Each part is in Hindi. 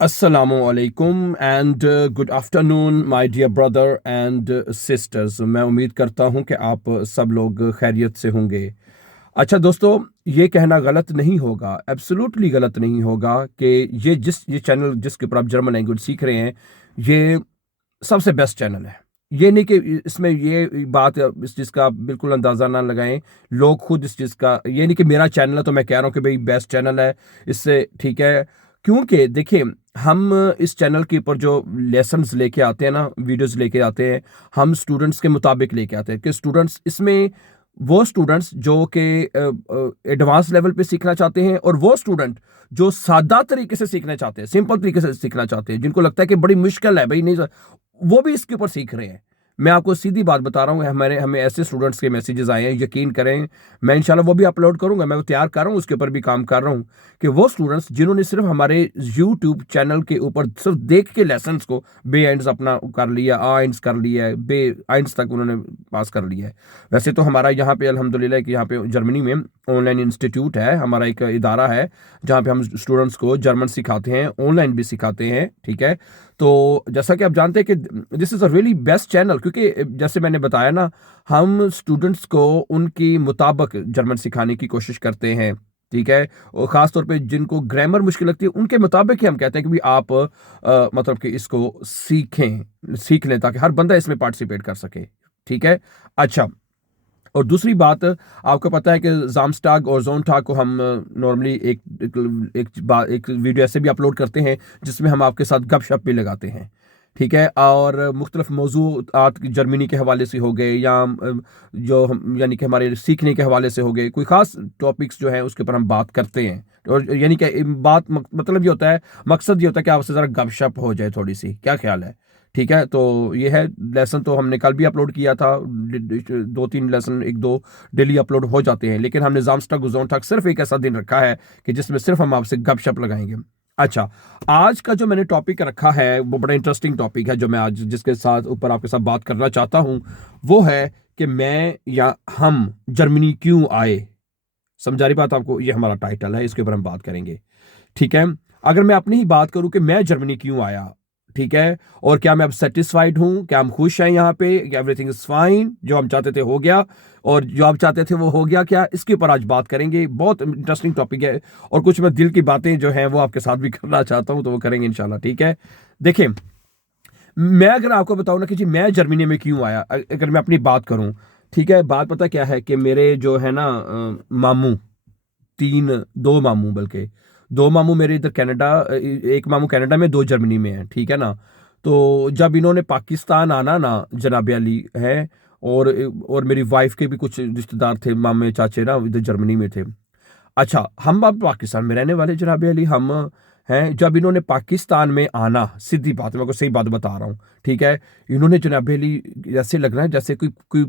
अस्सलामुअलैकुम and good afternoon my dear brother and sisters. मैं उम्मीद करता हूं कि आप सब लोग खैरियत से होंगे। अच्छा दोस्तों, ये कहना गलत नहीं होगा, एब्सोल्युटली गलत नहीं होगा कि ये चैनल जिसके ऊपर आप जर्मन लैंग्वेज सीख रहे हैं, ये सबसे बेस्ट चैनल है। ये नहीं कि इसमें ये बात इस चीज़ का आप बिल्कुल अंदाज़ा ना लगाएं। लोग खुद इस चीज़ का, ये नहीं कि मेरा चैनल है तो मैं कह रहा हूँ कि भाई बेस्ट चैनल है, इससे ठीक है। क्योंकि देखिए, हम इस चैनल के ऊपर जो लेसन्स लेके आते हैं ना, वीडियोस लेके आते हैं, हम स्टूडेंट्स के मुताबिक लेके आते हैं कि स्टूडेंट्स इसमें, वो स्टूडेंट्स जो कि एडवांस लेवल पे सीखना चाहते हैं, और वो स्टूडेंट जो सादा तरीके से सीखना चाहते हैं, सिंपल तरीके से सीखना चाहते हैं, जिनको लगता है कि बड़ी मुश्किल है भाई, नहीं, वो भी इसके ऊपर सीख रहे हैं। मैं आपको सीधी बात बता रहा हूँ, हमें ऐसे स्टूडेंट्स के मैसेजेस आए हैं, यकीन करें। मैं इंशाल्लाह वो भी अपलोड करूंगा, मैं वो तैयार कर रहा हूँ, उसके ऊपर भी काम कर रहा हूँ कि वो स्टूडेंट्स जिन्होंने सिर्फ हमारे यूट्यूब चैनल के ऊपर सिर्फ देख के लेसन्स को बे एंड्स अपना कर लिया, आ एंड्स कर लिया है, बे एंड्स तक उन्होंने पास कर लिया है। वैसे तो हमारा यहाँ पे अल्हम्दुलिल्लाह कि यहाँ पे जर्मनी में ऑनलाइन इंस्टीट्यूट है, हमारा एक इदारा है जहाँ पे हम स्टूडेंट्स को जर्मन सिखाते हैं, ऑनलाइन भी सिखाते हैं, ठीक है। तो जैसा कि आप जानते हैं कि this is a really best channel, क्योंकि जैसे मैंने बताया ना, हम स्टूडेंट्स को उनकी मुताबिक जर्मन सिखाने की कोशिश करते हैं, ठीक है। और ख़ास तौर पे जिनको ग्रामर मुश्किल लगती है, उनके मुताबिक ही हम कहते हैं कि भी आप मतलब कि इसको सीख लें, ताकि हर बंदा इसमें पार्टिसिपेट कर सके, ठीक है। अच्छा, और दूसरी बात, आपको पता है कि जामस्टाग और जोनटाग को हम नॉर्मली एक वीडियो ऐसे भी अपलोड करते हैं जिसमें हम आपके साथ गपशप भी लगाते हैं, ठीक है। और मुख्तलिफ मौजूआत जर्मनी के हवाले से हो गए, या जो हम यानी कि हमारे सीखने के हवाले से हो गए, कोई ख़ास टॉपिक्स जो हैं उसके ऊपर हम बात करते हैं। और यानी कि मतलब ये होता है, मकसद ये होता है कि आपसे ज़रा गपशप हो जाए थोड़ी सी, क्या ख्याल है? ठीक है, तो ये है। लेसन तो हमने कल भी अपलोड किया था, 2-3 लेसन, 1-2 डेली अपलोड हो जाते हैं, लेकिन हमने जामस्टक जोन तक सिर्फ एक ऐसा दिन रखा है कि जिसमें सिर्फ हम आपसे गपशप लगाएंगे। अच्छा, आज का जो मैंने टॉपिक रखा है वो बड़ा इंटरेस्टिंग टॉपिक है, जो मैं आज जिसके साथ ऊपर आपके साथ बात करना चाहता हूँ, वो है कि मैं या हम जर्मनी क्यों आए। समझा रही बात आपको? ये हमारा टाइटल है, इसके ऊपर हम बात करेंगे, ठीक है। अगर मैं अपनी ही बात करूं कि मैं जर्मनी क्यों आया, ठीक है, और क्या मैं अब सेटिस्फाइड हूं, क्या हम खुश हैं यहाँ पे, एवरीथिंग इज फाइन, जो हम चाहते थे हो गया, और जो आप चाहते थे वो हो गया क्या, इसके ऊपर आज बात करेंगे। बहुत इंटरेस्टिंग टॉपिक है, और कुछ मैं दिल की बातें जो हैं वो आपके साथ भी करना चाहता हूं, तो वो करेंगे इंशाल्लाह, ठीक है। देखिए, मैं अगर आपको बताऊं ना कि जी मैं जर्मनी में क्यों आया, अगर मैं अपनी बात करूं, ठीक है, बात पता क्या है कि मेरे जो है ना मामू, तीन, दो मामू, बल्कि दो मामू मेरे इधर कनाडा, एक मामू कनाडा में, दो जर्मनी में है, ठीक है ना। तो जब इन्होंने पाकिस्तान आना ना, जनाब अली है, और मेरी वाइफ के भी कुछ रिश्तेदार थे, मामे चाचे ना, इधर जर्मनी में थे। अच्छा, हम अब पाकिस्तान में रहने वाले जनाब अली हम हैं। जब इन्होंने पाकिस्तान में आना, सीधी बात मैं आपको सही बात बता रहा हूँ, ठीक है, इन्होंने जनाब अली, ऐसे लग रहा है जैसे कोई कोई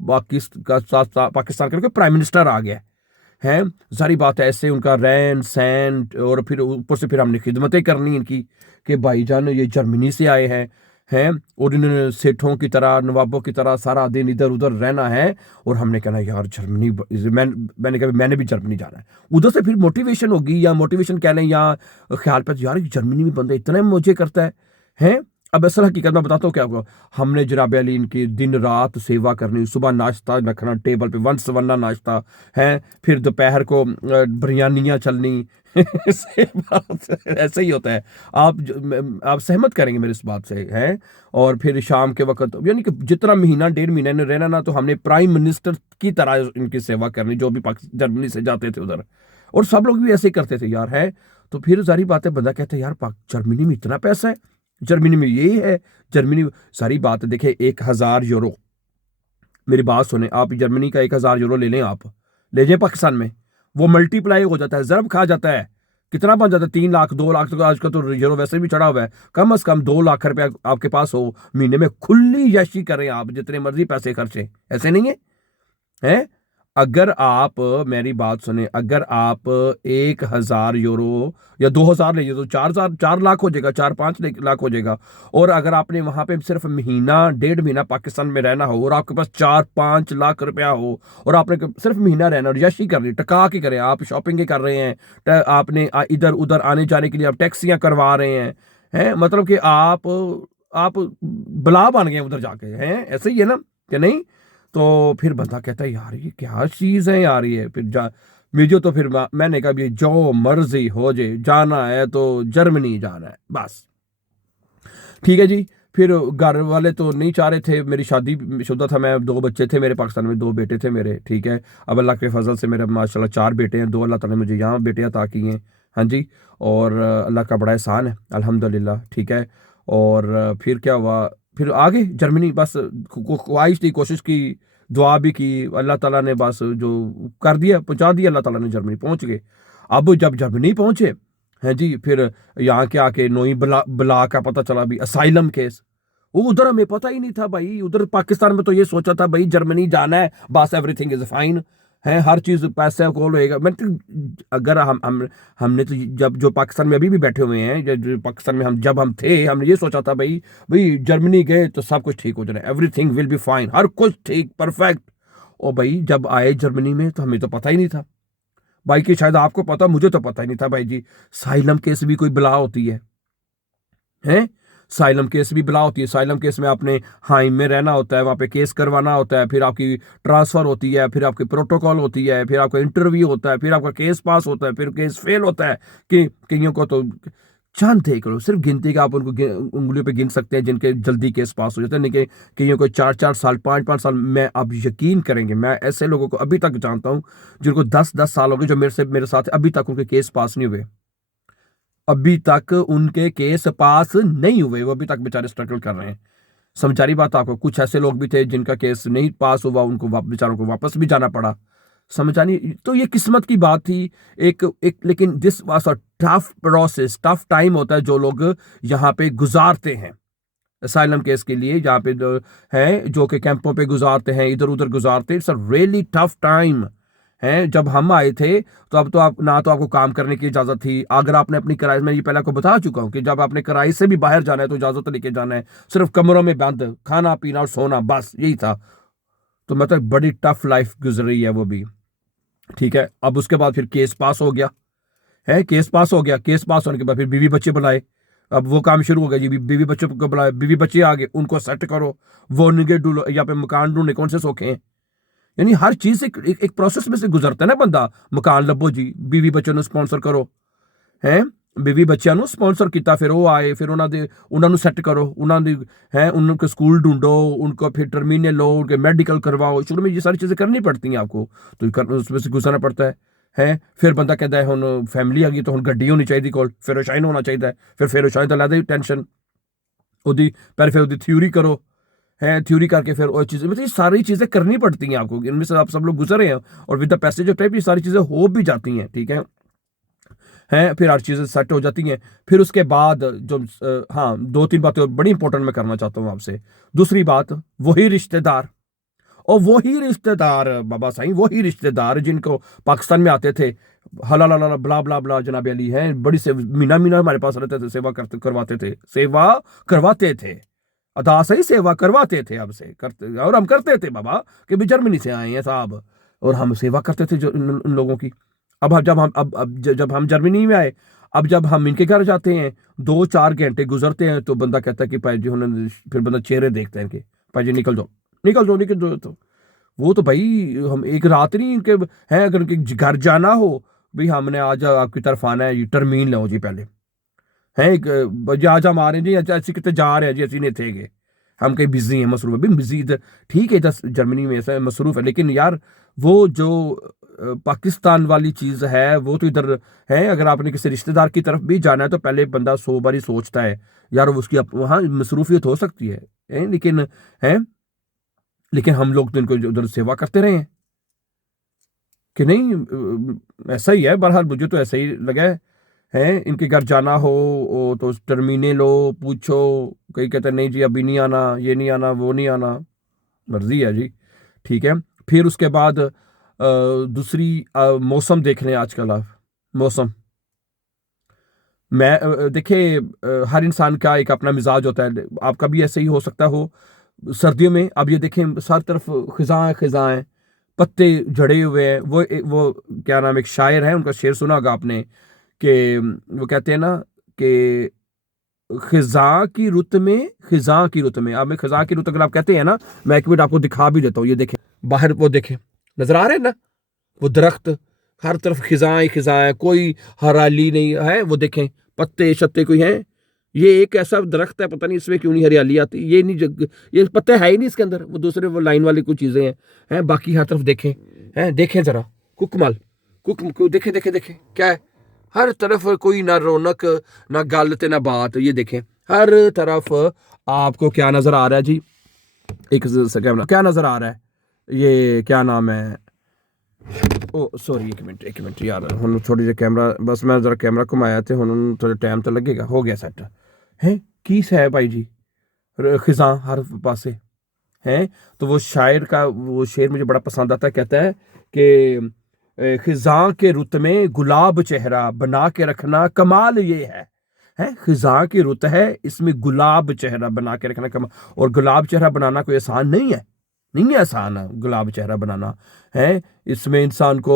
पाकिस्तान का कोई प्राइम मिनिस्टर आ गया है। सारी बात है, ऐसे उनका रहन सहन, और फिर ऊपर से फिर हमने खिदमतें करनी इनकी कि भाईजान ये जर्मनी से आए हैं, और इन्होंने सेठों की तरह, नवाबों की तरह सारा दिन इधर उधर रहना है। और हमने कहना यार जर्मनी, मैंने कहा मैंने भी जर्मनी जाना है। उधर से फिर मोटिवेशन होगी, या मोटिवेशन कह लें, या ख्याल पे यार जर्मनी में बंदा इतना मौजे करता है। अब असल हकीकत मैं बताता हूँ क्या होगा। हमने जनाब अली इनकी दिन रात सेवा करनी, सुबह नाश्ता रखना टेबल पे, वन सवन्ना नाश्ता है, फिर दोपहर को बिरयानियाँ चलनी सही बात है, ऐसे ही होता है। आप सहमत करेंगे मेरी इस बात से, हैं। और फिर शाम के वक्त, यानी कि जितना महीना 1.5 महीने ने रहना ना, तो हमने प्राइम मिनिस्टर की तरह इनकी सेवा करनी, जो भी जर्मनी से जाते थे उधर। और सब लोग भी ऐसे ही करते थे यार, है। तो फिर सारी बातें बंदा कहते हैं यार जर्मनी में इतना पैसा है, जर्मनी में ये है, जर्मनी, सारी बात देखे, 1,000 यूरो, मेरी बात सुने, आप जर्मनी का 1,000 यूरो ले लें, आप ले जाए पाकिस्तान में, वो मल्टीप्लाई हो जाता है, जरब खा जाता है, कितना बन जाता है, 3 लाख 2 लाख तक आजकल तो यूरो वैसे भी चढ़ा हुआ है। कम से कम 2 लाख रुपया आपके पास हो, महीने में खुली यशी करें, आप जितने मर्जी पैसे खर्चे, ऐसे नहीं है, हैं। अगर आप मेरी बात सुने, अगर आप 1,000 यूरो या 2,000 लीजिए तो 4 लाख हो जाएगा, 4-5 लाख हो जाएगा। और अगर आपने वहां पे सिर्फ महीना 1.5 महीना पाकिस्तान में रहना हो और आपके पास 4-5 लाख रुपया हो और आपने सिर्फ महीना रहना और यशी कर रही टका के करें, आप शॉपिंग के कर रहे हैं, आपने इधर उधर आने जाने के लिए आप टैक्सियां करवा रहे हैं, मतलब कि आप बला बन गए उधर जाके, हैं ऐसे ही है ना कि नहीं? तो फिर बंदा कहता है यार ये क्या चीज़ है यार, ये फिर मुझे तो फिर मैंने कहा भी जो मर्जी हो जाए, जाना है तो जर्मनी जाना है बस। ठीक है जी। फिर घर वाले तो नहीं चाह रहे थे, मेरी शादी शुदा था मैं, 2 बच्चे थे मेरे, पाकिस्तान में 2 बेटे थे मेरे। ठीक है, अब अल्लाह के फजल से मेरे माशाल्लाह 4 बेटे हैं, 2 अल्लाह ताला ने मुझे यहाँ बेटे अता किए हैं। हाँ जी। और अल्लाह का बड़ा एहसान है अल्हम्दुलिल्लाह। ठीक है। और फिर क्या हुआ, फिर आ गए जर्मनी, बस ख्वाहिश थी, कोशिश की, दुआ भी की, अल्लाह ताला ने बस जो कर दिया पहुंचा दिया, अल्लाह ताला ने जर्मनी पहुंच गए। अब जब जर्मनी पहुंचे हैं जी, फिर यहाँ के आके नोई बला बला का पता चला भी असाइलम केस, वो उधर हमें पता ही नहीं था भाई। उधर पाकिस्तान में तो ये सोचा था भाई जर्मनी जाना है बस, एवरीथिंग इज फाइन है, हर चीज पैसे को होएगा। मैं तो अगर हमने तो जब जो पाकिस्तान में अभी भी बैठे हुए हैं, जो पाकिस्तान में जब हम थे, हमने ये सोचा था भाई भाई जर्मनी गए तो सब कुछ ठीक हो जाना, एवरीथिंग विल बी फाइन, हर कुछ ठीक परफेक्ट। और भाई जब आए जर्मनी में तो हमें तो पता ही नहीं था भाई, कि शायद आपको पता, मुझे तो पता ही नहीं था भाई जी, साइलम केस भी कोई बला होती है। साइलम केस भी बला होती है। साइलम केस में आपने हाइम में रहना होता है, वहाँ पे केस करवाना होता है, फिर आपकी ट्रांसफर होती है, फिर आपकी प्रोटोकॉल होती है, फिर आपका इंटरव्यू होता है, फिर आपका केस पास होता है, फिर केस फेल होता है। कि कईयों को तो जानते ही करो, सिर्फ गिनती का आप उनको उंगलियों पे गिन सकते हैं जिनके जल्दी केस पास हो जाते हैं, नहीं कि कईयों को 4-4 साल 5-5 साल। मैं आप यकीन करेंगे, मैं ऐसे लोगों को अभी तक जानता हूँ जिनको 10-10 साल हो गए, जो मेरे साथ अभी तक उनके केस पास नहीं हुए, अभी तक उनके केस पास नहीं हुए, वो अभी तक बेचारे स्ट्रगल कर रहे हैं। समझारी बात आपको, कुछ ऐसे लोग भी थे जिनका केस नहीं पास हुआ, उनको बेचारों को वापस भी जाना पड़ा। समझानी तो ये किस्मत की बात थी। एक एक लेकिन this was a tough process, tough time होता है जो लोग यहाँ पे गुजारते हैं असाइलम केस के लिए, जहाँ पे जो है, जो कि कैंपों पे गुजारते हैं, इधर उधर गुजारते हैं। It's a really tough time है। जब हम आए थे तो अब तो आप ना तो आपको काम करने की इजाजत थी, अगर आपने अपनी किराए, मैं ये पहले आपको बता चुका हूँ कि जब आपने किराए से भी बाहर जाना है तो इजाजत लेके जाना है, सिर्फ कमरों में बंद, खाना पीना और सोना, बस यही था। तो मतलब बड़ी टफ लाइफ गुजरी है वो भी। ठीक है। अब उसके बाद फिर केस पास हो गया है, केस पास हो गया, केस पास होने के बाद फिर बीवी बच्चे बुलाए। अब वो काम शुरू हो गया जी, बीवी बच्चों को बुलाए, बीवी बच्चे आ गए, उनको सेट करो, वो उनके ढूंढो, यहाँ पे मकान ढूंढने कौन से सौखे हैं। यानी हर चीज एक प्रोसेस में से गुजरता है ना बंदा। मकान लभो जी, बीवी बच्चों ਨੂੰ स्पॉन्सर करो है, बीवी बच्चों ਨੂੰ स्पॉन्सर किया, फिर वो आए, फिर उन्होंने सेट करो, उन्होंने है, उनको स्कूल ढूंढो, उनको फिर टर्मिनल लो, उनके मेडिकल करवाओ, शुरू में ये सारी चीजें करनी पड़ती हैं आपको, तो उसमें से गुजरना पड़ता है। फिर बंदा कहता है हुन फैमिली आ गई तो हुन गड्डी होनी चाहिए कोल, फिर शाइन होना चाहिए, फिर शाइन तो लैदा ही टेंशन ओदी, पहले फिर ओदी थ्योरी करो है, थ्योरी करके फिर और चीज़ें, मतलब ये सारी चीज़ें करनी पड़ती हैं आपको, इनमें से आप सब लोग गुजरे हैं, और with the passage of time ये सारी चीज़ें हो भी जाती हैं। ठीक है, हैं, फिर हर चीज़ें सेट हो जाती हैं। फिर उसके बाद जो हाँ, 2-3 बातें और बड़ी इंपॉर्टेंट मैं करना चाहता हूँ आपसे। दूसरी बात, वही रिश्तेदार, और वही रिश्तेदार बाबा साईं, वही रिश्तेदार जिनको पाकिस्तान में आते थे, हला ला ला ब्ला ब्ला ब्ला, जनाब अली हैं, बड़ी से मीना मीना हमारे पास रहते थे, सेवा करवाते थे, अदा सही सेवा करवाते थे, अब से करते, और हम करते थे बाबा, कि भी जर्मनी से आए हैं साहब, और हम सेवा करते थे जो उन लोगों की। जब हम जर्मनी में आए, अब जब हम इनके घर जाते हैं, 2-4 घंटे गुजरते हैं तो बंदा कहता है कि भाई जी, उन्होंने फिर बंदा चेहरे देखते हैं कि भाई जी निकल जाओ, निकल जाओ, निकल जाओ। तो वो तो भाई, हम एक रात नहीं इनके हैं, अगर उनके घर जाना हो, भाई हमने आज आपकी तरफ आना है, ये टर्मीन लो जी पहले है, एक जी आज हम आ रहे हैं जी, ऐसे कितने जा रहे हैं जी, ऐसे नहीं थे गए, हम कहीं बिजी हैं, मसरूफ है, बिजी इधर, ठीक है, इधर जर्मनी में ऐसा मसरूफ है, लेकिन यार वो जो पाकिस्तान वाली चीज़ है वो तो इधर है। अगर आपने किसी रिश्तेदार की तरफ भी जाना है तो पहले बंदा 100 बार ही सोचता है यार, उसकी वहाँ मसरूफियत हो सकती है, है, लेकिन हम लोग तो इनको उधर सेवा करते रहे हैं कि नहीं, ऐसा ही है। बहरहाल मुझे तो ऐसा ही लगा है, इनके घर जाना हो तो टर्मीने लो, पूछो, कई कहते हैं नहीं जी अभी नहीं आना, ये नहीं आना, वो नहीं आना, मर्जी है जी। ठीक है। फिर उसके बाद दूसरी मौसम देख लें आजकल आप, मौसम। देखिए, हर इंसान का एक अपना मिजाज होता है, आपका भी ऐसे ही हो सकता हो। सर्दियों में अब ये देखें, हर तरफ खिजाएं खिजाएं, पत्ते झड़े हुए हैं। वो क्या नाम, एक शायर है, उनका शेर सुना होगा आपने, कि वो कहते हैं ना कि खिजा की रुत में, अब मैं खिजा की रुत अगर आप कहते हैं ना, मैं एक मिनट आपको दिखा भी देता हूँ। ये देखें बाहर, वो देखें, नजर आ रहे हैं ना वो दरख्त, हर तरफ खिजाएं खिजाएं, कोई हरियाली नहीं है। वो देखें पत्ते शत्ते कोई हैं। ये एक ऐसा दरख्त है, पता नहीं इसमें क्यों नहीं हरियाली आती, ये नहीं ये पत्ते है ही नहीं इसके अंदर, वो दूसरे वो लाइन वाली कुछ चीजें हैं बाकी हर तरफ देखें, हैं देखें जरा, कुकमल, देखें देखें देखें क्या है, हर तरफ कोई ना रौनक, ना गल ते ना बात। ये देखें हर तरफ आपको क्या नजर आ रहा है जी, एक कैमरा क्या नजर आ रहा है, ये क्या नाम है, ओ सॉरी, एक मिनट यार, ਹੁਣ ਥੋੜੀ ਜਿਹੀ ਕੈਮਰਾ, ਬਸ ਮੈਂ ਜ਼ਰਾ ਕੈਮਰਾ ਘੁਮਾਇਆ ਤੇ ਹੁਣ ਥੋੜਾ ਟਾਈਮ ਤਾਂ ਲੱਗੇਗਾ, ਹੋ ਗਿਆ ਸੈੱਟ ਹੈ। ਕੀ ਹੈ भाई जी, खिजा हर पासे हैं। तो वो शायर का वो शेर मुझे बड़ा पसंद आता है, कहता है कि खिजा के रुत में गुलाब चेहरा बना के रखना कमाल ये है। खिजा की रुत है, इसमें गुलाब चेहरा बना के रखना कमाल, और गुलाब चेहरा बनाना कोई आसान नहीं है, नहीं है आसान है गुलाब चेहरा बनाना है। इसमें इंसान को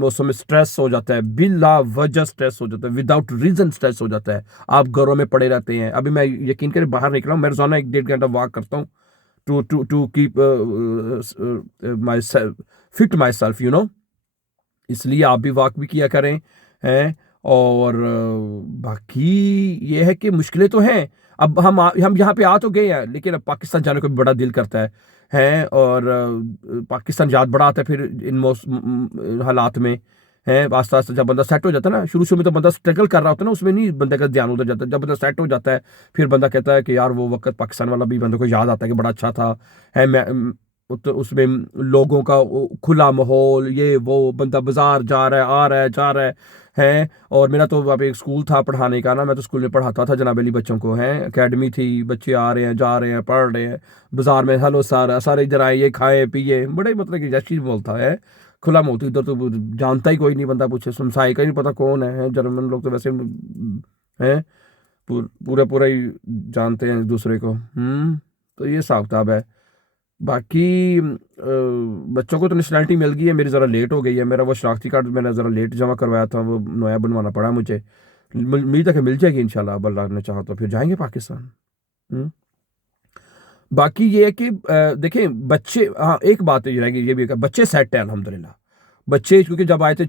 मौसम में स्ट्रेस हो जाता है, बिला वजह स्ट्रेस हो जाता है, विदाउट रीजन स्ट्रेस हो जाता है, आप घरों में पड़े रहते हैं। अभी मैं यकीन करें बाहर निकला हूँ, मैं रोजाना 1-1.5 घंटा वॉक करता हूँ to keep my fit myself, you know. इसलिए आप भी वॉक भी किया करें, हैं। और बाकी ये है कि मुश्किलें तो हैं। अब हम यहाँ पे आ तो गए हैं, लेकिन अब पाकिस्तान जाने को भी बड़ा दिल करता है। और पाकिस्तान याद बड़ा आता है फिर इन हालात में, है। आस्ता आस्ता जब बंदा सेट हो जाता है ना, शुरू शुरू में तो बंदा स्ट्रगल कर रहा होता है ना, उसमें नहीं बंदे का ध्यान उधर जाता है। जब बंदा सेट हो जाता है, फिर बंदा कहता है कि यार वो वक्त पाकिस्तान वाला भी बंदे को याद आता है कि बड़ा अच्छा था, है। मैं तो उसमें लोगों का खुला माहौल, ये वो, बंदा बाजार जा रहा है, आ रहा है, जा रहा है। और मेरा तो वहाँ पे एक स्कूल था पढ़ाने का ना, मैं तो स्कूल में पढ़ाता था जनाब अली बच्चों को, है। एकेडमी थी, बच्चे आ रहे हैं, जा रहे हैं, पढ़ रहे हैं, बाजार में हेलो सारा सारे इधर आए, ये खाए पिए, बड़े मतलब कि जैसी बोलता है, खुला मुँह। तो इधर तो जानता ही कोई नहीं, बंदा पूछे सुनसाई का ही नहीं पता कौन है। जर्मन लोग तो वैसे हैं, पूरा पूरा ही जानते हैं एक दूसरे को। तो ये हिसाब किताब है। बाकी बच्चों को तो नेशनैलिटी मिल गई है, मेरी ज़रा लेट हो गई है। मेरा वो शनाख्ती कार्ड मैंने ज़रा लेट जमा करवाया था, वो नया बनवाना पड़ा मुझे। उम्मीद है कि मिल जाएगी इंशाल्लाह, अब अल्लाह ने चाहा तो फिर जाएंगे पाकिस्तान। बाकी ये है कि देखें बच्चे, हाँ एक बात ये रहेगी, ये भी बच्चे सेट हैं अल्हम्दुलिल्लाह। बच्चे क्योंकि जब आए थे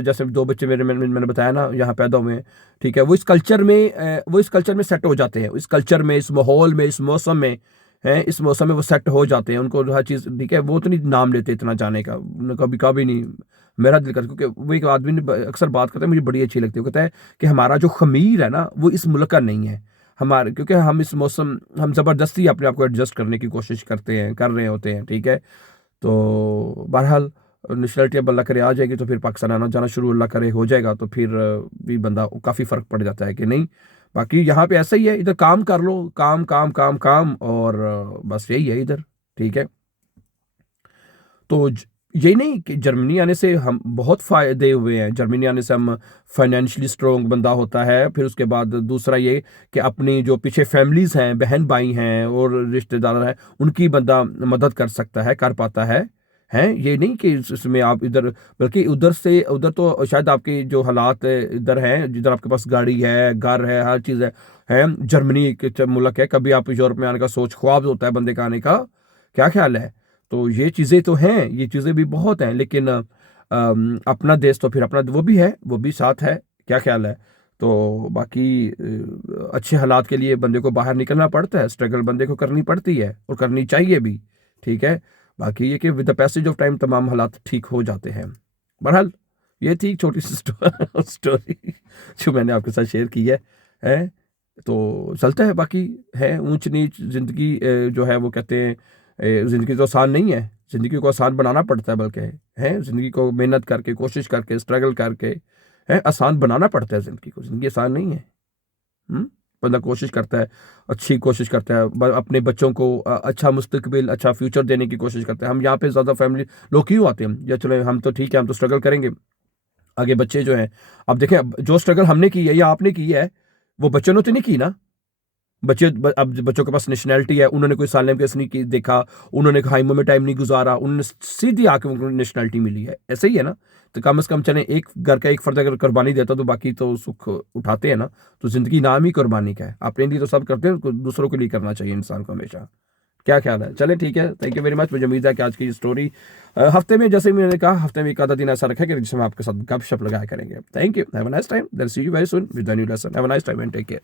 जैसे दो बच्चे मैंने बताया ना यहाँ पैदा हुए हैं, ठीक है। वो इस कल्चर में सेट हो जाते हैं, इस कल्चर में, इस माहौल में, इस मौसम में, हैं। इस मौसम में वो सेट हो जाते हैं, उनको हर चीज़ ठीक है। वो तो नहीं नाम लेते इतना जाने का, कभी कभी नहीं मेरा दिल कर, क्योंकि वो एक आदमी ने अक्सर बात करता है, मुझे बड़ी अच्छी लगती है। वो कहता है कि हमारा जो खमीर है ना, वो इस मुल्क का नहीं है हमारे, क्योंकि हम इस मौसम, हम ज़बरदस्ती अपने आप को एडजस्ट करने की कोशिश कर रहे होते हैं, ठीक है। तो बहरहाल नेशनलिटी अब अल्लाह करे आ जाएगी, तो फिर पाकिस्तान आना जाना शुरू अल्लाह करे हो जाएगा, तो फिर भी बंदा काफ़ी फ़र्क पड़ जाता है कि नहीं। बाकी यहाँ पे ऐसा ही है, इधर काम कर लो, काम काम काम काम, और बस यही है इधर, ठीक है। तो यही नहीं कि जर्मनी आने से हम बहुत फ़ायदे हुए हैं। जर्मनी आने से हम फाइनेंशियली स्ट्रॉन्ग बंदा होता है। फिर उसके बाद दूसरा ये कि अपनी जो पीछे फैमिलीज़ हैं, बहन भाई हैं और रिश्तेदार हैं, उनकी बंदा मदद कर सकता है, कर पाता है। हैं, ये नहीं कि इसमें आप इधर, बल्कि उधर से उधर तो शायद आपके जो हालात इधर हैं, जिधर आपके पास गाड़ी है, घर है, हर चीज़ है। जर्मनी एक मुल्क है, कभी आप यूरोप में आने का सोच ख्वाब होता है बंदे का आने का, क्या ख्याल है। तो ये चीज़ें तो हैं, ये चीज़ें भी बहुत हैं, लेकिन अपना देश तो फिर अपना वो भी है, वो भी साथ है, क्या ख्याल है। तो बाकी अच्छे हालात के लिए बंदे को बाहर निकलना पड़ता है, स्ट्रगल बंदे को करनी पड़ती है और करनी चाहिए भी, ठीक है। बाकी ये कि with the passage of time तमाम हालात ठीक हो जाते हैं। बहरहाल ये थी छोटी सी स्टोरी जो मैंने आपके साथ शेयर की है। तो चलता है, बाकी है ऊंच नीच ज़िंदगी जो है, वो कहते हैं ज़िंदगी तो आसान नहीं है, ज़िंदगी को आसान बनाना पड़ता है, बल्कि है ज़िंदगी को मेहनत करके, कोशिश करके, स्ट्रगल करके, है आसान बनाना पड़ता है ज़िंदगी को, ज़िंदगी आसान नहीं है। बंदा कोशिश करता है, अच्छी कोशिश करता है, अपने बच्चों को अच्छा मुस्तकबिल, अच्छा फ्यूचर देने की कोशिश करते हैं। हम यहाँ पे ज़्यादा फैमिली लोग क्यों आते हैं, या चलो हम तो ठीक है, हम तो स्ट्रगल करेंगे, आगे बच्चे जो हैं, अब देखें, अब जो स्ट्रगल हमने की है या आपने की है, वो बच्चों ने तो नहीं की ना। अब बच्चों के पास नेशनैलिटी है, उन्होंने कोई सालम केस नहीं देखा, उन्होंने हाइमों में टाइम नहीं गुजारा, उन्होंने सीधी आके उनको नेशनैलिटी मिली है, ऐसे ही है ना। तो कम से कम चले एक घर का एक फर्द अगर कुर्बानी देता तो बाकी तो सुख उठाते हैं ना। तो जिंदगी नाम ही कुर्बानी का है, अपने लिए तो सब करते हैं, दूसरों के लिए करना चाहिए इंसान को हमेशा। क्या ख्याल है? चले ठीक है, थैंक यू वेरी मच। मुझे उम्मीद है कि आज की स्टोरी हफ्ते में, जैसे मैंने कहा, हफ्ते में एक आधा दिन ऐसा रखा कि जिसमें आपके साथ गपशप लगाया करेंगे। Thank you, have a nice time, then see you very soon with the new lesson. Have a nice time and take care.